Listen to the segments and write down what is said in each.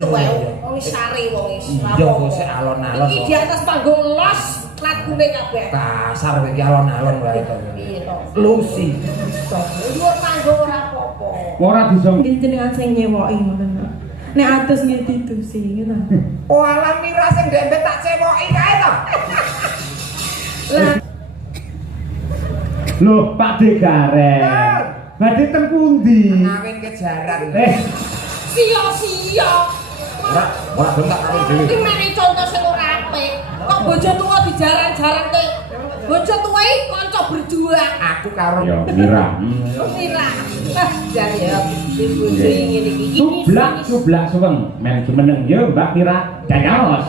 Wong sari wong is. Iya kok sik alon-alon. Iki di atas panggung los lagune kabeh. Kasar iki alon-alon wae to. Piye to? Lucy. Dhuwur panggung ora apa-apa. Ora bisa jenengan sing nyewoki ngoten kok. Nek atus nggih ditusi ngono. Oh alam mira sing dempet tak cewoki kae to. Lah lho Pak Degaren. Badhe teng pundi? Ngawin kejaran. Sia-sia. Ora bentak kawin dhewe. Iki mene contoh sing ora apik. Kok bojo tuwa dijaran-jarante. Bojo tuwa iki kanca berjuang. Aku karo Ya Mira. Mira. Jan ya bojo ngene iki. Cublak suweng men jumeneng yo Mbak Mira dados.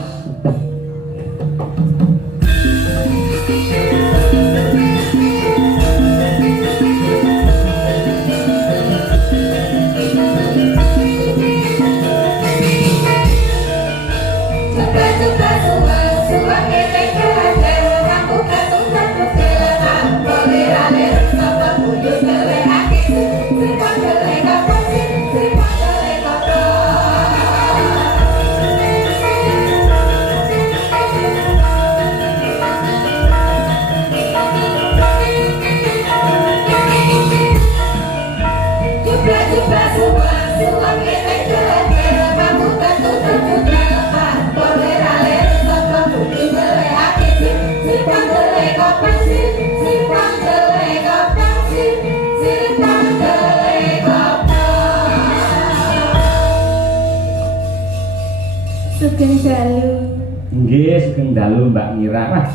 Sugeng dalu. Nggih sugeng dalu Mbak Mira. Wah,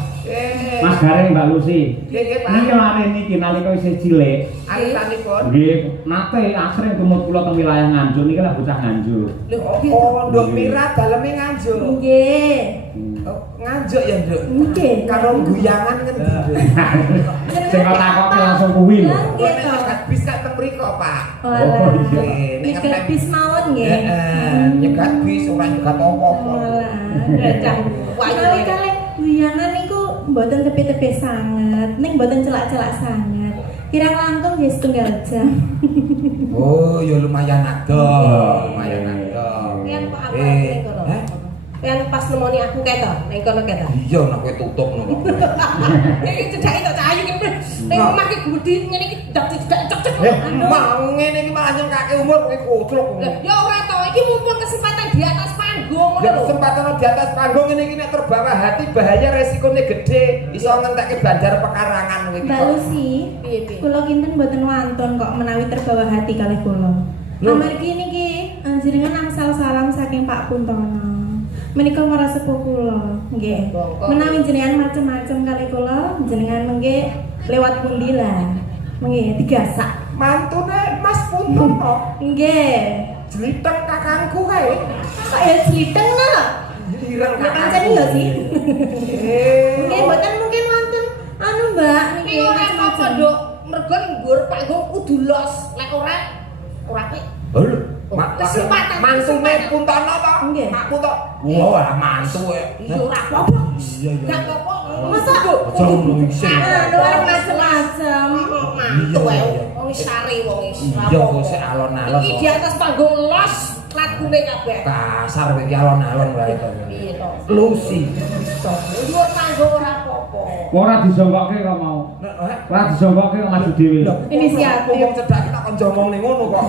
Mas Gareng Mbak Lucy. Nggih, Pak. Niki lare niki nalika isih cilik. Alitanipun. Nggih, nate asring tumut kula teng wilayah Nganjuk niki lah bocah Nganjuk. Lho oh Nduk Mira daleme Nganjuk. Nggih. Oh, Nganjuk ya, Nduk. Nggih. Karo guyangan ngendi, Nduk? Sing kok takoki langsung kuwi lho. Nggih to. Nyegat bis sak teng mriko, Pak. Oh, iya. Nyegat bis mawon nggih. Nyegat bis ora nyegat apa-apa. Cah wayu. Kali guyangan niku mboten tepi-tepi sanget, ning mboten celak-celak sanget. Kirang langkung nggih setunggal jam. Oh, ya lumayan ado, lumayan ado. Yen kok apa ning kono? Yen pas nemoni aku kae to, ning kono kae to. Iya nek kowe tutup ngono. Iki cedhake tok cahayu ki. Ning omah ki gudi ngene iki dak cek. Mau ngene iki malah nyengkake umur kowe kotruk. Ya ora to, iki mumpung kesempatan di atas panggung ngono Ya lho. kesempatan di atas panggung ini nek terbawa hati bahaya resikonya gede. Iso ngentekke bandar pekarangan kowe iki. Mbak Lucy, Piye-piye? kula kinten mboten wantun kok menawi terbawa hati kalih kula. Amargi niki jenengan angsal salam saking Pak Puntono. Menika para sepuh kula, nggih. Menawi jenengan macem-macem kalih kula, jenengan mengke lewat pundi lah. Mengke digasak. Mantune Mas Puntono. Nggih. Jliteng kakangku kae. Kaya sliteng lho. Ireng Ya pancen iya sih. Nggih, Eh. mboten mungkin wonten anu Mbak Iki niki ora apa-apa, Nduk. Mergo nggur panggung kudu los. Lek ora apik. Lho, Kesempatan, mantune kesempatan. Puntono to? Nggih. Mak Puntono. Wah, mantu e. Iya ora apa-apa. Iya iya. Gak apa-apa. Masa Aja ngono isin. anu arep macem-macem. Mantu ae. Wong sari wong is. Iya kok sik alon-alon. Iki di atas panggung los lagune kabeh. Kasar iki alon-alon wae to. Piye to? Lucy. Dhuwur panggung ora apa-apa. Ora disongkokke kok mau. Ora disongkokke kok maju dhewe. Inisiatif. Wong cedak kita kon jomong ning ngono kok.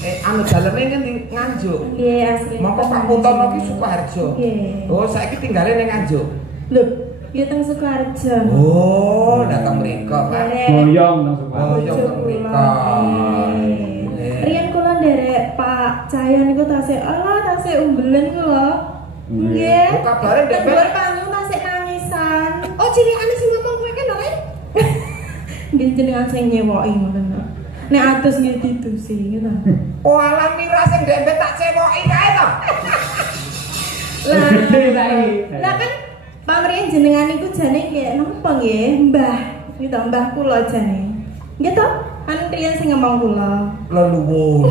Anu daleme ngendi Nganjuk. Nggih, asli. Mongko Pak Puntono ki Sukoharjo. Nggih. Oh, saiki tinggale ning Nganjuk. Lho, ya teng Sukoharjo. Oh, datang mriko, Pak. Boyong nang Sukoharjo. Boyong teng mriko. Riyen kula nderek Pak Cahyo niku tasih tasih umbelen kula. Nggih. Oh, kabare ndek Dhuwur panggung tasih nangisan. Oh, cilikane sing ngomong kowe kan ora? Nggih jenengan sing nyewoki ngoten kok. Nek atus nggih ditusi ngono. Oh, alam mira sing dempet tak cewoki kae to. Gede saiki. Lah kan pamrih jenengan niku jane nggih napa nggih, Mbah. Gitu Mbah kula jane. Nggih to? Kan riyen sing ngomong kula. Leluwur.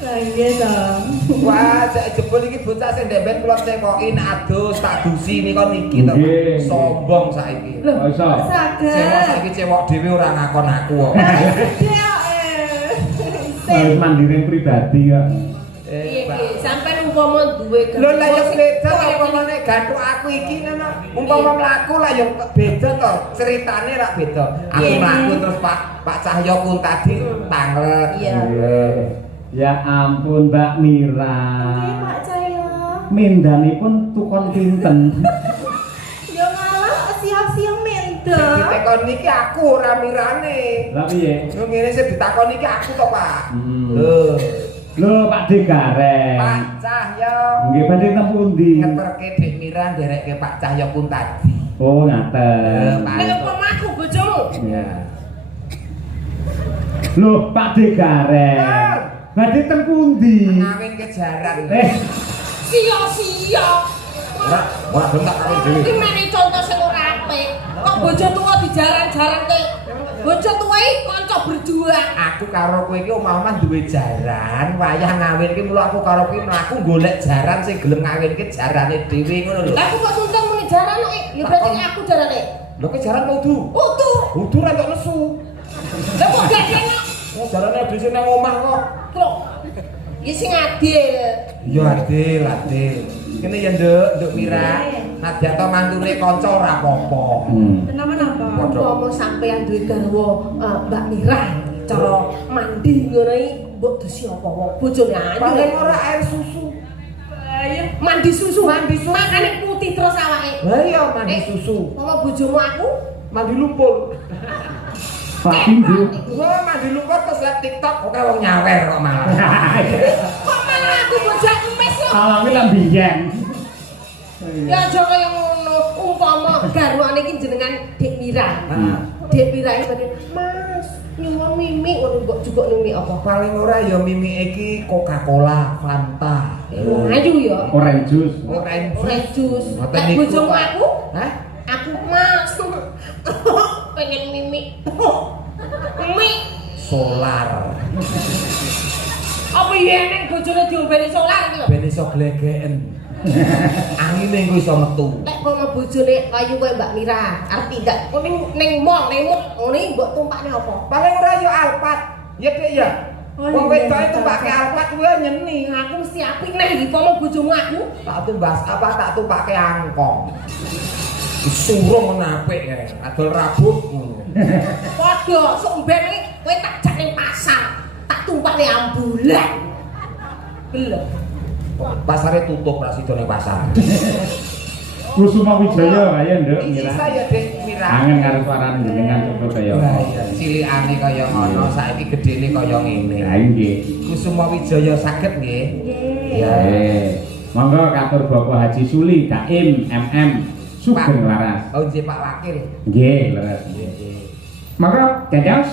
Lah nggih to. Wah, cek jebul iki bocah sing dempet kula cewoki nek adus tak dusi nika niki to. Nggih. Sombong saiki. Lho, Oh, iso. saged. Cewek saiki cewek dhewe ora ngakon aku kok. Gede kok. Harus mandiri pribadi kok. Piye piye sampean umpama duwe Lho lah ya beda to umpamane gantung aku iki ngono. Umpama mlaku lah ya beda to. Ceritane rak beda. Aku mlaku terus Pak Cahyo pun tadi tanglet. Iya. Ya ampun Mbak Mira. Oke Pak Cahyo. Mindanipun tukon pinten. Yo ngalah siap-siap menda. Ditakon niki aku ora Mirane. Lah piye? Lho ngene sing ditakon niki aku to, Pak. Lho Pak Degareng. Pak Cahyo. Nggih badhe teng pundi? Ngeterke Dik Mira nderekke Pak Cahyo pun tadi. Oh ngaten. Nek umpama aku bojomu. Ya. Lho Pak Degareng. Badhe teng pundi? Ngawin kejaran. Sia-sia. Ora bentak karo dhewe. Iki mene contoh sing ora apik. Kok bojo tuwa dijaran-jarante. Bojo tuwa iki kanca berjuang. Aku karo kowe iki omah-omah duwe jaran, wayah ngawinke mula aku karo kowe mlaku golek jaran sing gelem ngawinke jarane dhewe ngono lho. Lah aku kok tuntun muni jaran kok. Ya berarti aku jarane. Lho kok jaran kudu? Kudu. Kudu ra tok nesu. Lah kok gak kena. Oh jarane dhisik nang omah kok. Kok. Ya sing adil. Iya adil. Kene ya Nduk Mira. Nadyan to mantune kanca ora apa-apa. Kenapa-napa? Umpama sampean duwe garwa Mbak Mira cara mandi ngono iki mbok dosi apa wae bojone ayu. Paling ora air susu. Ayo mandi susu. Makane putih terus awake. Lah iya mandi susu. Apa bojomu aku? Mandi lumpur. Pak Pindu. Wah mandi lumpur terus liat TikTok oke wong nyawer kok malah. Kok malah aku bojo aku mes yo. Alami lan biyen. Ya aja kaya ngono. Umpama garwane iki jenengan Dik Mira. Dik Mira iki berarti Mas nyuwun mimi ngono mbok juga mimi apa? Paling ora ya mimi iki Coca-Cola, Fanta. Ayu ya. Orange juice. Orange juice. Ngoten Nek niku, bojomu Pak. aku? Hah? Aku Mas. Pengen mimi. Mimi Solar. apa iya nek bojone diombeni solar iki lho. Ben iso glegeken. Angine engko iso metu. Nek kono bojone kayu kowe Mbak Mira, arep tindak ning mall, ngene mbok tumpakne apa? Paling ora ya Alphard. Ya Dik ya. Oh, Wong iya, wedok iya, itu iya. pakai Alphard kuwi nyeni. Aku mesti apik nek iki pomo bojomu aku. Tak tumbas apa tak tumpake angkong. Surung apik ya. Adol rabut ngono. Padha sok ben iki kowe tak jak ning pasar, tak tumpakne ambulan. Gelem. Pasare tutup ra sido ning pasar. Kusuma Wijaya kaya Nduk Iki Mira. saya Dik Mira. Kangen karo suarane jenengan kok kaya Lah apa. iya, cilikane kaya ngono, saiki gedene kaya ngene. Lah nggih. Kusuma Wijaya saged nggih. Ya. Monggo katur Bapak Haji Suli Daim MM Sugeng Laras. Oh nggih Pak Wakil. Nggih, leres. Monggo dados.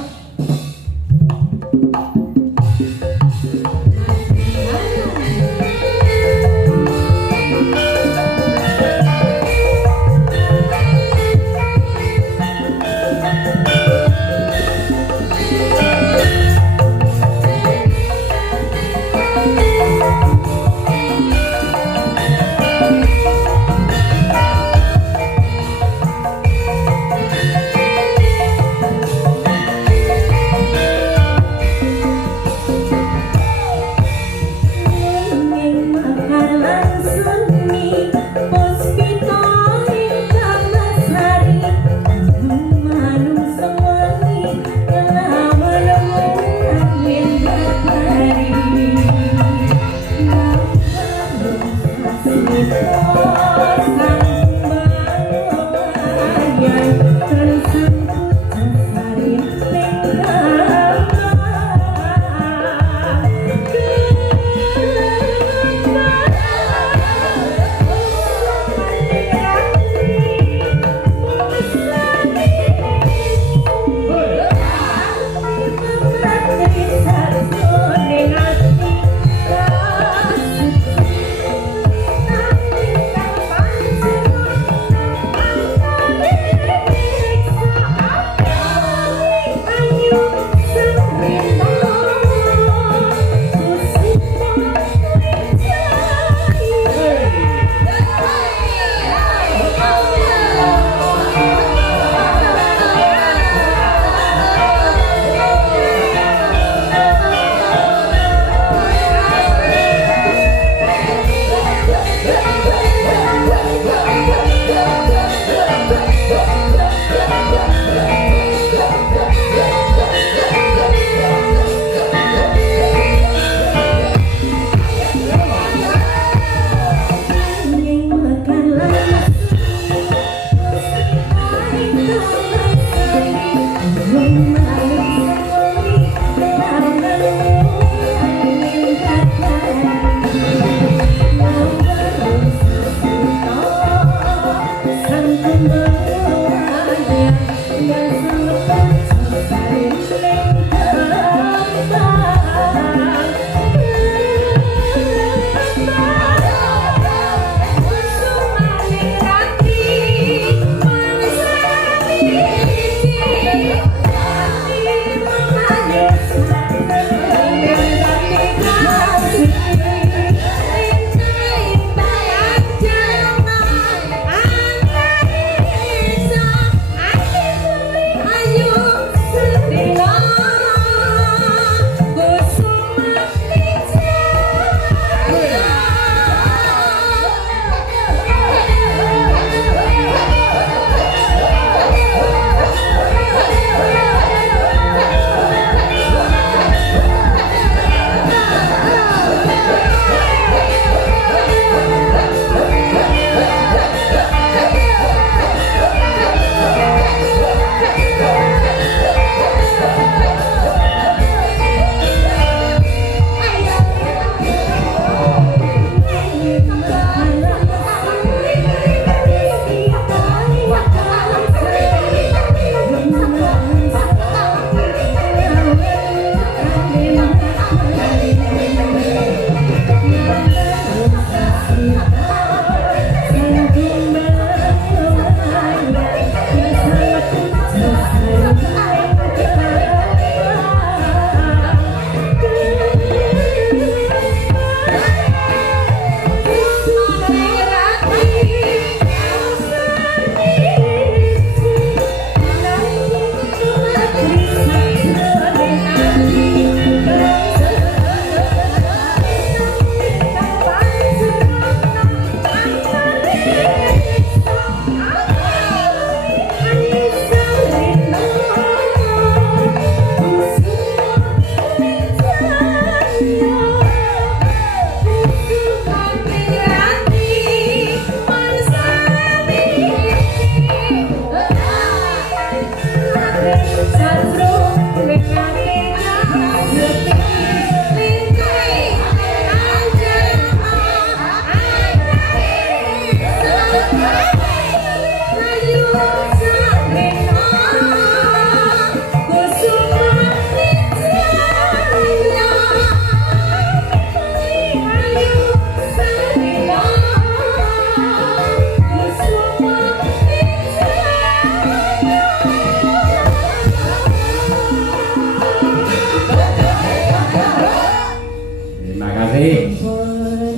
kasih.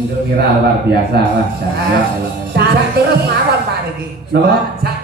Untuk Mira luar biasa. Wah, Sak terus mawon Pak niki. Napa? Sak